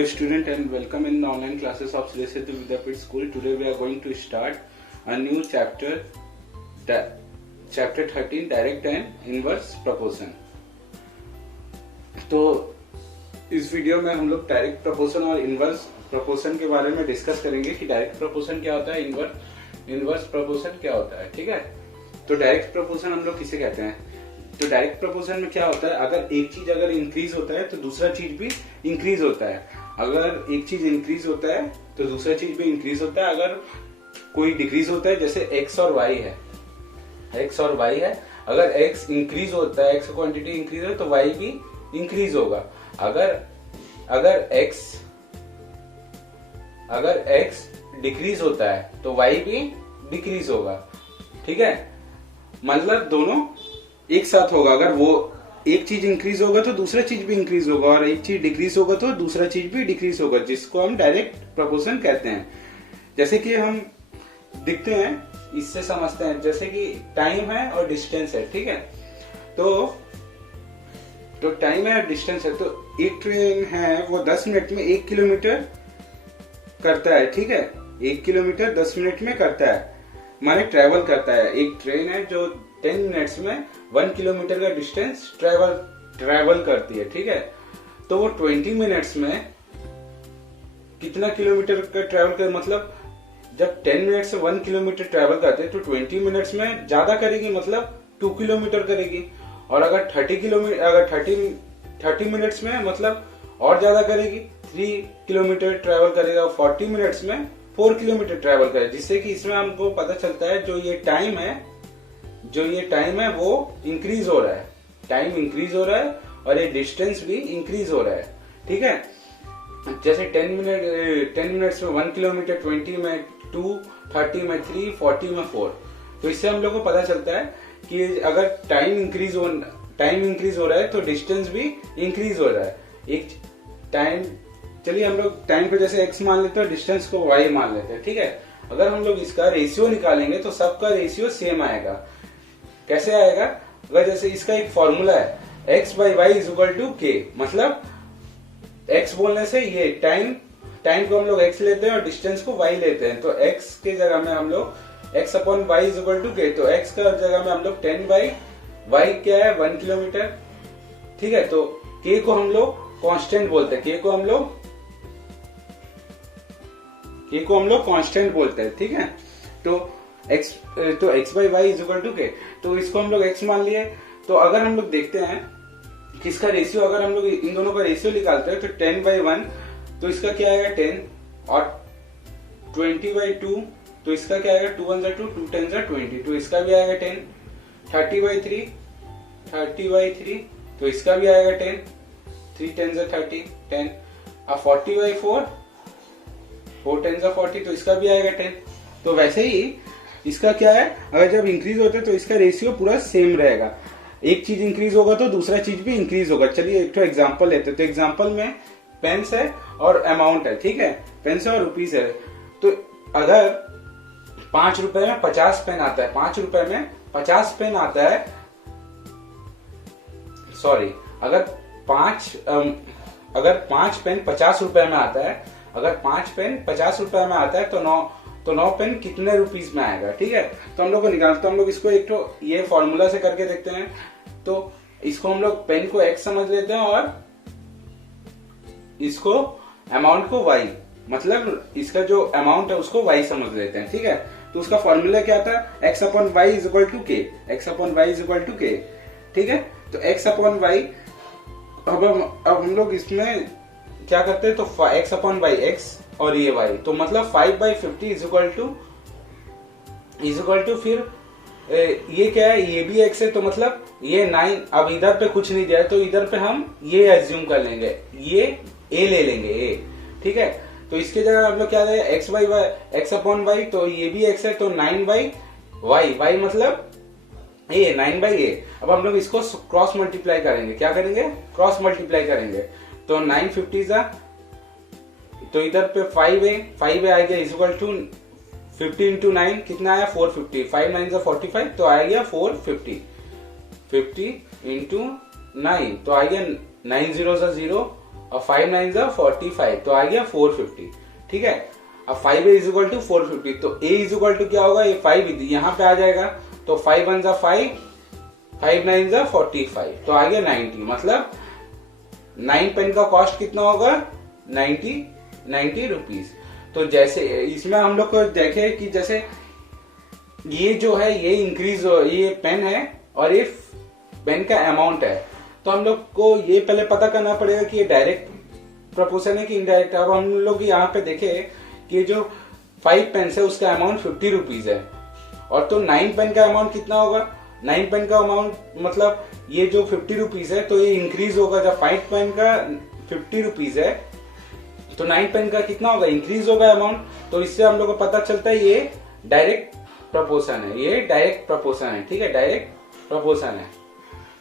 Hello student and welcome in the online classes of Sri Setu Vidyapit School. Today we are going to start a new chapter, chapter 13 direct and inverse proportion. तो इस video में हम लोग direct proportion और inverse proportion के बारे में discuss करेंगे कि डायरेक्ट प्रोपोर्शन क्या होता है, इनवर्स प्रोपोर्शन क्या होता है। ठीक है, तो डायरेक्ट प्रोपोर्शन हम लोग किसे कहते हैं। तो डायरेक्ट प्रोपोर्शन में क्या होता है, अगर एक चीज अगर इंक्रीज होता है तो दूसरा चीज भी इंक्रीज होता है। अगर एक चीज इंक्रीज होता है तो दूसरा चीज भी इंक्रीज होता है। अगर कोई डिक्रीज होता है, जैसे एक्स और वाई है, एक्स और वाई है, अगर एक्स इंक्रीज होता है, एक्स क्वांटिटी इंक्रीज हो तो वाई भी इंक्रीज होगा। अगर एक्स डिक्रीज होता है तो वाई भी डिक्रीज होगा। ठीक है, मतलब दोनों एक साथ होगा। अगर वो एक चीज इंक्रीज होगा तो दूसरा चीज भी इंक्रीज होगा, और एक चीज डिक्रीज होगा तो दूसरा चीज भी डिक्रीज होगा, जिसको हम डायरेक्ट प्रोपोर्शन कहते हैं। जैसे कि हम दिखते हैं, इससे समझते हैं, जैसे कि टाइम है और डिस्टेंस है। ठीक है, तो टाइम है और डिस्टेंस है। तो एक ट्रेन है वो 10 मिनट में 1 किलोमीटर करता है। ठीक है, 1 किलोमीटर 10 मिनट में करता है, माने ट्रेवल करता है। एक ट्रेन है जो 10 मिनट्स में 1 किलोमीटर का डिस्टेंस ट्रेवल करती है। ठीक है, तो वो 20 मिनट्स में कितना किलोमीटर का ट्रेवल कर, मतलब जब 10 मिनट से 1 किलोमीटर ट्रेवल करते हैं तो 20 मिनट्स में ज्यादा करेगी, मतलब 2 किलोमीटर करेगी। और अगर 30 मिनट्स में मतलब और ज्यादा करेगी, 3 किलोमीटर ट्रेवल करेगा। 40 मिनट्स में 4 किलोमीटर ट्रेवल करेगा। जिससे कि इसमें हमको पता चलता है जो ये टाइम है वो इंक्रीज हो रहा है, टाइम इंक्रीज हो रहा है और ये डिस्टेंस भी इंक्रीज हो रहा है। ठीक है, जैसे 10 मिनट्स में 1 किलोमीटर, 20 में 2, 30 में 3, 40 में 4। तो इससे हम लोग को पता चलता है कि अगर टाइम इंक्रीज हो रहा है तो डिस्टेंस भी इंक्रीज हो रहा है। एक टाइम, चलिए हम लोग टाइम को जैसे x मान लेते हैं, डिस्टेंस को y मान लेते हैं। ठीक है, अगर हम लोग इसका रेशियो निकालेंगे तो सबका रेशियो सेम आएगा। कैसे आएगा, अगर जैसे इसका एक फॉर्मूला है x by y is equal to k, मतलब x बोलने से ये टाइम को हम लोग x लेते हैं और डिस्टेंस को y लेते हैं। तो x के जगह में हम लोग x upon y is equal to k, तो x का जगह में हम लोग 10 by y क्या है 1 किलोमीटर। ठीक है, तो k को हम लोग कांस्टेंट बोलते हैं, k को हम लोग कांस्टेंट बोलते हैं। ठीक है, तो x by y is equal to k, तो इसको हम लोग x मान लिए। तो अगर हम लोग देखते हैं किसका रेशियो, अगर हम लोग इन दोनों का रेशियो निकालते हैं तो 10 by 1, तो इसका क्या आएगा 10, और 20 by 2, तो इसका क्या आएगा 2 1 2, 2 10 20, तो इसका भी आएगा 10। 30 by 3, तो इसका भी आएगा 10, 3 10 30, 10। अब 40 by 4, 4 10 40, तो इसका भी आएगा 10। तो वैसे ही इसका क्या है, अगर जब इंक्रीज होता है तो इसका रेशियो पूरा सेम रहेगा। एक चीज इंक्रीज होगा तो दूसरा चीज भी इंक्रीज होगा। चलिए एक तो एग्जांपल लेते हैं। तो एग्जांपल में पेन्स है और अमाउंट है। ठीक है, पेन्स है और रुपीज है। तो अगर 5 रुपए में 50 पेन आता है, 5 रुपए में 50 पेन आता है, सॉरी, अगर 5 पेन 50 रुपए में आता है, अगर 5 पेन 50 रुपए में आता है तो 9 पेन कितने रुपीस में आएगा। ठीक है, तो हम लोग को निकालते, हम लोग इसको एक तो ये फॉर्मूला से करके देखते हैं। तो इसको हम लोग पेन को x समझ लेते हैं और इसको अमाउंट को y, मतलब इसका जो अमाउंट है उसको y समझ लेते हैं। ठीक है, तो उसका फॉर्मूला क्या था, x upon y is equal to k, x upon y is equal to k। ठीक है, तो x upon y, अब हम लोग इसमें क्या करते हैं, तो x upon y x और ये y, तो मतलब 5 by 50 is equal to फिर ये क्या है, ये भी x है, तो मतलब ये 9। अब इधर पे कुछ नहीं दिया है तो इधर पे हम ये एज्यूम कर लेंगे, ये a ले लेंगे a। ठीक है, तो इसके जगह हम लोग क्या दें, x upon y, तो ये भी x है, तो 9 by y मतलब a, 9 by a। अब हम लोग इसको क्रॉस मल्टीप्लाई करेंगे। क्या करेंगे, क्रॉस मल्टीप्लाई करेंगे। तो 950 जा, तो इधर पे 5a आ गया इज इक्वल टू 50 इंटू 9 कितना आया 450, 5 9 45, तो आ गया 450 इंटू 9, तो आ गया 9 0 0, और 5 9 जा 45, तो आ गया 450। ठीक है, अब 5a इज इक्वल टू 450, तो a इज इक्वल टू क्या होगा, ये 5 यहाँ पे आ जाएगा, तो 5 1 जा 5, 5 9 जा 45, तो आ गया 90। मतलब 9 पेन का कॉस्ट कितना होगा, 90 रुपीज। तो जैसे इसमें हम लोग को देखे कि जैसे ये जो है ये इंक्रीज, ये पेन है और ये पेन का अमाउंट है, तो हम लोग को ये पहले पता करना पड़ेगा कि ये डायरेक्ट प्रोपोर्शन है कि इनडायरेक्ट। अब हम लोग यहाँ पे देखे कि जो 5 पेन है उसका अमाउंट 50 रुपीज है, और तो 9 पेन का अमाउंट कितना होगा, 9 पेन का अमाउंट मतलब ये जो 50 रुपीज है, तो ये इंक्रीज होगा। जब 5 पेन का 50 रुपीज है तो 9 पेन का कितना होगा, इंक्रीज होगा अमाउंट। तो इससे हम लोग को पता चलता है ये डायरेक्ट प्रोपोर्शन है, ये डायरेक्ट प्रोपोर्शन है। ठीक है, डायरेक्ट प्रोपोर्शन है।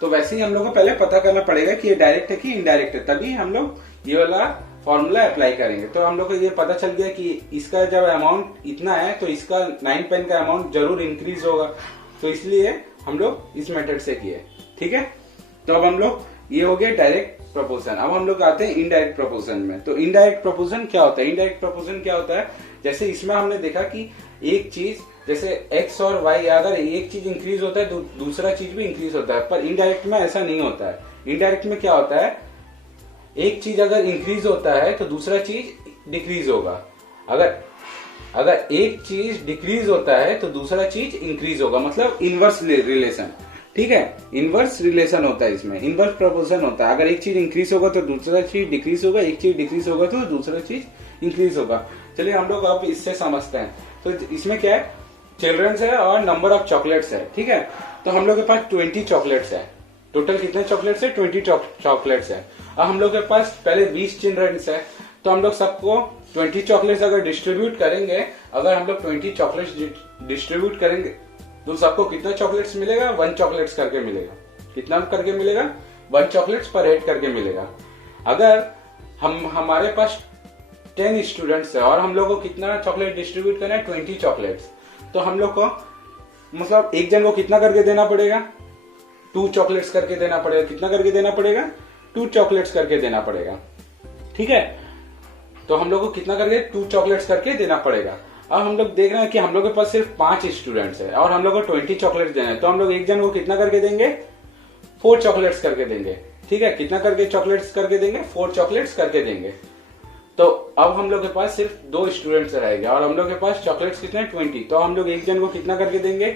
तो वैसे ही हम लोग को पहले पता करना पड़ेगा कि ये डायरेक्ट है कि इनडायरेक्ट है, तभी हम लोग ये वाला फॉर्मूला अप्लाई करेंगे। तो हम लोग को ये पता चल गया कि इसका जब अमाउंट इतना है तो इसका 9 पेन का अमाउंट जरूर इंक्रीज होगा, तो इसलिए हम लोग इस मेथड से किए। ठीक है, तो अब हम लोग ये हो गया डायरेक्ट प्रोपोर्शन। अब हम लोग आते हैं इनडायरेक्ट प्रोपोर्शन में। तो इनडायरेक्ट प्रोपोर्शन क्या होता है, इनडायरेक्ट प्रोपोर्शन क्या होता है, जैसे इसमें हमने देखा कि एक चीज जैसे x और y, अगर एक चीज इंक्रीज होता है तो दूसरा चीज भी इंक्रीज होता है, पर इनडायरेक्ट में ऐसा नहीं होता है। इनडायरेक्ट में क्या होता है, एक चीज अगर इंक्रीज होता है तो दूसरा चीज डिक्रीज होगा, अगर एक चीज डिक्रीज होता है तो दूसरा चीज इंक्रीज होगा, मतलब इनवर्स रिलेशन। ठीक है, इनवर्स रिलेशन होता है इसमें, इनवर्स प्रोपोर्शन होता है। अगर एक चीज इंक्रीज होगा तो दूसरा चीज डिक्रीज होगा, एक चीज डिक्रीज होगा तो दूसरा चीज इंक्रीज होगा। चलिए हम लोग अब इससे समझते हैं। तो इसमें क्या है, चिल्ड्रंस है और नंबर ऑफ चॉकलेट्स है। ठीक है, तो हम लोग के पास 20 चॉकलेट्स है। टोटल कितने चॉकलेट्स है, 20 चॉकलेट्स है। अब हम लोग के पास पहले 20 चिल्ड्रंस है, तो हम लोग सबको 20 चॉकलेट्स अगर डिस्ट्रीब्यूट करेंगे, अगर हम लोग 20 चॉकलेट्स डिस्ट्रीब्यूट करेंगे तो सबको कितना चॉकलेट्स मिलेगा, 1 चॉकलेट्स करके मिलेगा। कितना करके मिलेगा, 1 चॉकलेट्स पर हेड करके मिलेगा। अगर हमारे पास 10 स्टूडेंट्स है और हम लोग को कितना चॉकलेट डिस्ट्रीब्यूट करना है, 20 चॉकलेट्स, तो हम लोग को मतलब एक जन को कितना करके देना पड़ेगा, 2 चॉकलेट्स करके देना पड़ेगा। कितना करके देना पड़ेगा, 2 चॉकलेट्स करके देना पड़ेगा। ठीक है, तो हम लोग को कितना करके 2 चॉकलेट्स करके देना पड़ेगा। अब हम लोग देख रहे हैं कि हम लोग के पास सिर्फ 5 स्टूडेंट्स है और हम लोग को 20 चॉकलेट्स देना है, तो हम लोग एक जन को कितना करके देंगे, 4 चॉकलेट्स करके देंगे। ठीक है, कितना करके चॉकलेट्स करके देंगे, 4 चॉकलेट्स करके देंगे। तो अब हम लोग के पास सिर्फ 2 स्टूडेंट्स रहेंगे और हम लोग के पास चॉकलेट्स कितने, 20, तो हम लोग एक जन को कितना करके देंगे,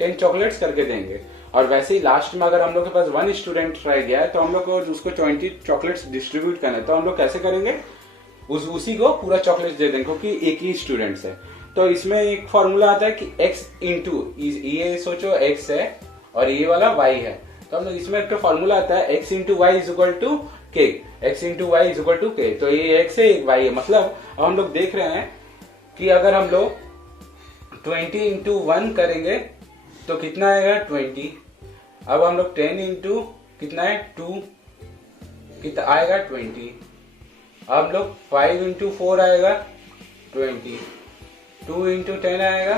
10 चॉकलेट्स करके देंगे। और वैसे ही लास्ट में अगर हम लोग के पास 1 स्टूडेंट रह गया है तो हम लोग को उसको 20 चॉकलेट्स डिस्ट्रीब्यूट करना है, तो हम लोग कैसे करेंगे, उसी को पूरा चॉकलेट्स दे देंगे क्योंकि एक ही स्टूडेंट्स है। तो इसमें एक फॉर्मूला आता है कि x इंटू, ये सोचो x है और ये वाला y है, तो हम लोग इसमें एक फॉर्मूला आता है x into y is equal to k, x into y is equal to k. तो ये x है, एक y है। मतलब अब हम लोग देख रहे हैं कि अगर हम लोग 20 इंटू 1 करेंगे तो कितना आएगा, 20। अब हम लोग 10 इंटू कितना है, 2, कितना आएगा, 20। अब हम लोग 5 इंटू 4 आएगा 20, 2 इंटू 10 आएगा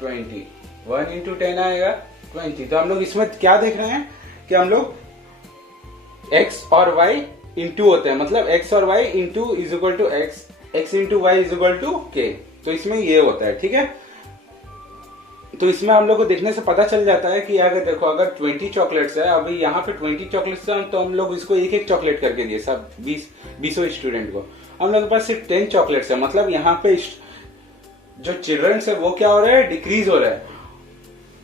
20, 1 इंटू 10 आएगा 20। तो हम लोग इसमें क्या देख रहे हैं कि हम लोग x और y इंटू होते हैं, मतलब x और y into is equal to x into y is equal to k। तो इसमें ये होता है। ठीक है, तो इसमें हम लोग को देखने से पता चल जाता है कि अगर देखो अगर 20 चॉकलेट्स है, अभी यहाँ पे 20 चॉकलेट्स है, तो हम लोग इसको एक चॉकलेट करके दिए सब 20 स्टूडेंट को। हम लोग के पास सिर्फ 10 चॉकलेट्स है, मतलब यहाँ पे जो चिल्ड्रंस है वो क्या हो रहा है, डिक्रीज हो रहा है।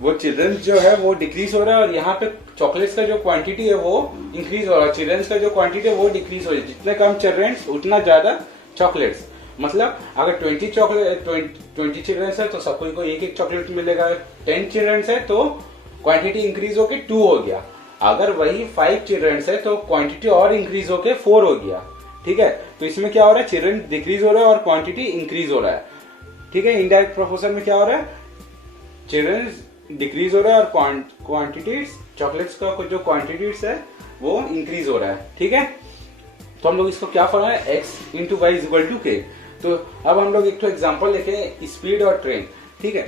वो चिल्ड्रंस जो है वो डिक्रीज हो रहा है और यहाँ पे चॉकलेट्स का जो क्वांटिटी है वो इंक्रीज हो रहा है, चिल्ड्रंस का जो क्वांटिटी है वो डिक्रीज हो रही है। जितने कम चिल्ड्रंस उतना ज्यादा चॉकलेट्स। मतलब अगर 20 चिल्ड्रंस है तो सबको को एक चॉकलेट मिलेगा, 10 चिल्ड्रंस है तो क्वांटिटी इंक्रीज होके 2 हो गया। अगर वही 5 चिल्ड्रंस है तो क्वांटिटी और इंक्रीज होके 4 हो गया। ठीक है, तो इसमें क्या हो रहा है, चिल्ड्रन डिक्रीज हो रहा है और क्वांटिटी इंक्रीज हो रहा है। ठीक है, इनडायरेक्ट प्रोपोर्शन में क्या हो रहा है, चिल्ड्रन डिक्रीज हो रहा है और क्वांटिटीज, चॉकलेट्स का जो क्वांटिटीज है वो इंक्रीज हो रहा है। ठीक है, तो हम लोग इसको क्या फॉर्मूला है, x into y is equal to k. तो अब हम लोग एक एग्जांपल लेके स्पीड और ट्रेन। ठीक है,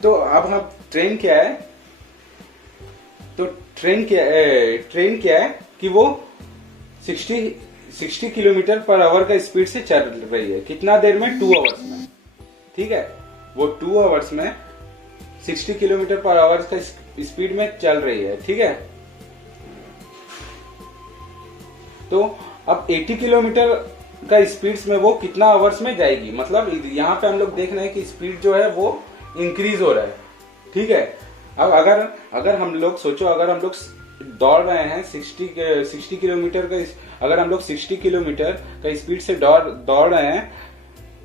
तो अब हम ट्रेन क्या है, तो ट्रेन क्या है कि वो 60 60 किलोमीटर पर आवर का स्पीड से चल रही है। कितना देर में? 2 आवर्स में। ठीक है, वो 2 आवर्स में 60 किलोमीटर पर आवर का स्पीड में चल रही है। ठीक है, तो अब 80 किलोमीटर का स्पीड में वो कितना आवर्स में जाएगी, मतलब यहाँ पे हम लोग देख रहे हैं कि स्पीड जो है वो इंक्रीज हो रहा है। ठीक है, अब अगर हम लोग सोचो, अगर हम लोग दौड़ रहे हैं 60 किलोमीटर का, अगर हम लोग 60 किलोमीटर का स्पीड से दौड़ रहे हैं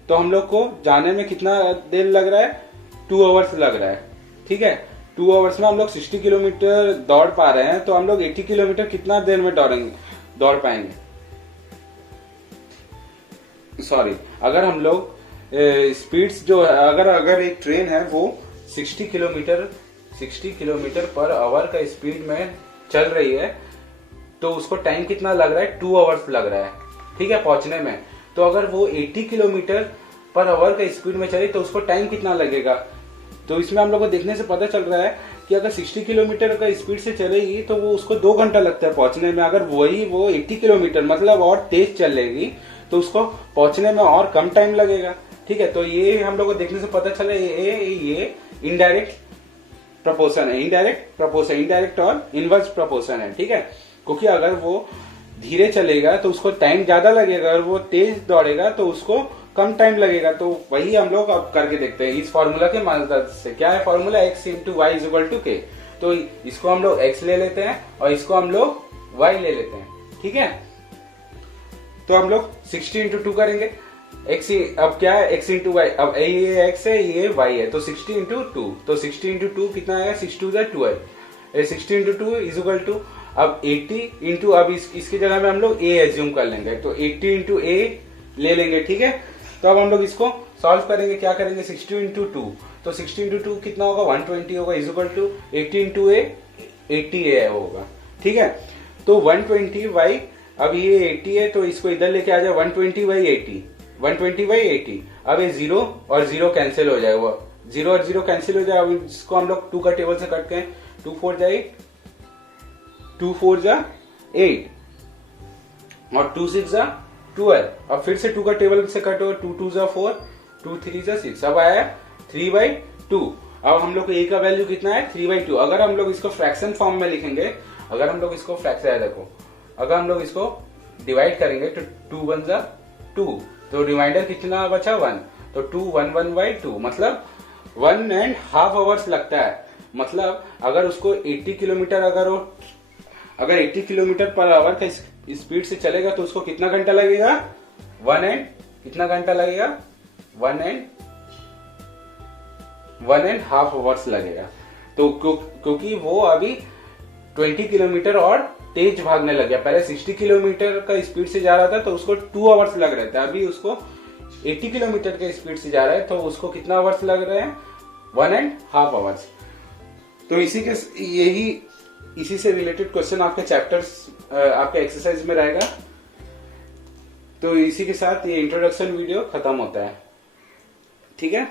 तो हम लोग को जाने में कितना देर लग रहा है? 2 आवर्स लग रहा है। ठीक है, 2 आवर्स में हम लोग 60 किलोमीटर दौड़ पा रहे हैं, तो हम लोग 80 किलोमीटर कितना देर में दौड़ पाएंगे? सॉरी, अगर हम लोग स्पीड्स जो है, अगर एक ट्रेन है वो 60 किलोमीटर पर आवर का स्पीड में चल रही है, तो उसको टाइम कितना लग रहा है? 2 आवर्स लग रहा है। ठीक है, पहुंचने में। तो अगर वो 80 किलोमीटर पर आवर का स्पीड में चली तो उसको टाइम कितना लगेगा? तो इसमें हम लोग को देखने से पता चल रहा है कि अगर 60 किलोमीटर का स्पीड से चलेगी तो वो उसको 2 घंटा लगता है पहुंचने में। अगर वो 80 किलोमीटर मतलब और तेज चलेगी तो उसको पहुंचने में और कम टाइम लगेगा। ठीक है, तो ये हम लोग को देखने से पता चला ये इनडायरेक्ट प्रपोर्शन है। इनडायरेक्ट और इनवर्स प्रपोर्शन है। ठीक है, क्योंकि अगर वो धीरे चलेगा तो उसको टाइम ज्यादा लगेगा, अगर वो तेज दौड़ेगा तो उसको कम टाइम लगेगा। तो वही हम लोग अब करके देखते हैं इस फॉर्मूला के मदद से। क्या है formula? x into y is equal to k. तो इसको हम लोग x ले लेते हैं और इसको हम लोग y ले लेते हैं। ठीक है, तो हम लोग 60 इंटू 2 करेंगे। x अब क्या है? x into y. अब ये x है, ये y है, तो 60 इंटू 2। तो 60 इंटू 2 कितना आएगा? 6 2 12। 60 इंटू 2 इज इक्वल टू अब 80 इंटू, अब इसकी जगह में हम लोग a एज्यूम कर लेंगे, तो 80 इंटू a ले लेंगे। ठीक है, तो अब हम लोग इसको सॉल्व करेंगे। क्या करेंगे? 60 इंटू 2, तो 60 इंटू 2 कितना होगा? 120 होगा, is equal to 80 into a, 80a होगा। ठीक है, तो 120 y, अब ये 80 है तो इसको इधर लेके आ जाए, 120 बाई 80। अब ये 0 और 0 कैंसिल हो जाएगा, 0 और 0 कैंसिल हो जाए। अब इसको हम लोग 2 का टेबल से कटते हैं। 2 4 जा 8, 2 4 जा 8 और 2 6 जा 12। अब फिर से 2 का टेबल से कटो, 2 2 जा 4, 2 3 जा 6। अब आया 3/2। अब हम लोग को a का वैल्यू कितना है? 3/2। अगर हम लोग इसको फ्रैक्शन फॉर्म में लिखेंगे, अगर हम लोग इसको फ्रैक्शन, देखो अगर हम लोग इसको डिवाइड करेंगे तो 2 1 जा 2, तो रिमाइंडर कितना बचा? 1। तो 2 1 1/2 मतलब 1.5 आवर्स लगता है। मतलब अगर उसको 80 किलोमीटर, अगर 80 किलोमीटर पर आवर का स्पीड से चलेगा तो उसको कितना घंटा लगेगा? कितना घंटा लगेगा? 1.5 आवर्स लगेगा। तो क्योंकि वो अभी 20 किलोमीटर और तेज भागने लग गया। पहले 60 किलोमीटर का स्पीड से जा रहा था तो उसको 2 आवर्स लग रहे थे, अभी उसको 80 किलोमीटर के स्पीड से जा रहा है तो उसको कितना आवर्स लग रहे हैं? 1.5 आवर्स। तो इसी से रिलेटेड क्वेश्चन आपके चैप्टर्स, आपके एक्सरसाइज में रहेगा। तो इसी के साथ ये इंट्रोडक्शन वीडियो खत्म होता है। ठीक है।